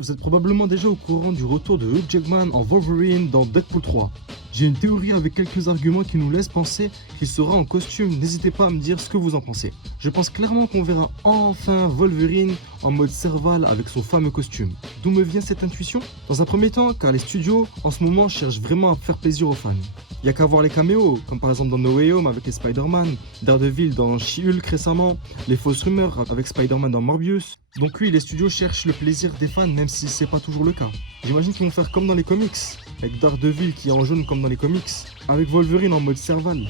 Vous êtes probablement déjà au courant du retour de Hugh Jackman en Wolverine dans Deadpool 3. J'ai une théorie avec quelques arguments qui nous laissent penser qu'il sera en costume, n'hésitez pas à me dire ce que vous en pensez. Je pense clairement qu'on verra enfin Wolverine en mode Serval avec son fameux costume. D'où me vient cette intuition? Dans un premier temps, car les studios en ce moment cherchent vraiment à faire plaisir aux fans. Il n'y a qu'à voir les caméos, comme par exemple dans No Way Home avec les Spider-Man, Daredevil dans She-Hulk récemment, les fausses rumeurs avec Spider-Man dans Morbius. Donc oui, les studios cherchent le plaisir des fans, même si c'est pas toujours le cas. J'imagine qu'ils vont faire comme dans les comics, avec Daredevil qui est en jaune comme dans les comics, avec Wolverine en mode Serval.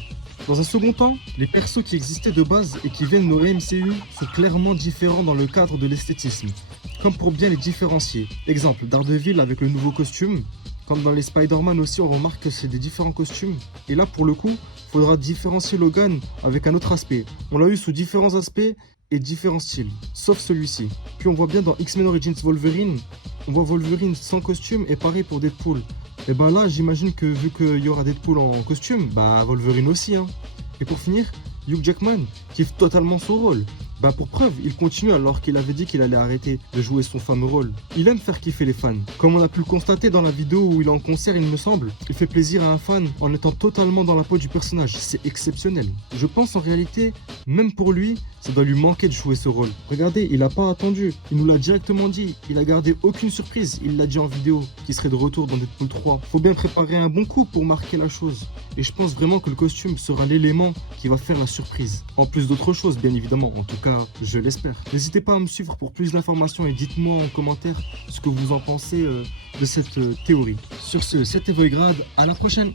Dans un second temps, les persos qui existaient de base et qui viennent au MCU sont clairement différents dans le cadre de l'esthétisme, comme pour bien les différencier. Exemple, Daredevil avec le nouveau costume, comme dans les Spider-Man aussi, on remarque que c'est des différents costumes. Et là, pour le coup, il faudra différencier Logan avec un autre aspect. On l'a eu sous différents aspects et différents styles, sauf celui-ci. Puis on voit bien dans X-Men Origins Wolverine, on voit Wolverine sans costume et pareil pour Deadpool. Et bah là, j'imagine que vu qu'il y aura Deadpool en costume, bah Wolverine aussi, hein. Et pour finir, Hugh Jackman kiffe totalement son rôle. Bah pour preuve, il continue alors qu'il avait dit qu'il allait arrêter de jouer son fameux rôle. Il aime faire kiffer les fans. Comme on a pu le constater dans la vidéo où il est en concert, il me semble, il fait plaisir à un fan en étant totalement dans la peau du personnage. C'est exceptionnel. Je pense en réalité, même pour lui, ça doit lui manquer de jouer ce rôle. Regardez, il n'a pas attendu. Il nous l'a directement dit. Il a gardé aucune surprise. Il l'a dit en vidéo qu'il serait de retour dans Deadpool 3. Faut bien préparer un bon coup pour marquer la chose. Et je pense vraiment que le costume sera l'élément qui va faire la surprise. En plus d'autres choses, bien évidemment. En tout cas, je l'espère. N'hésitez pas à me suivre pour plus d'informations et dites-moi en commentaire ce que vous en pensez de cette théorie. Sur ce, c'était Voigrad, à la prochaine!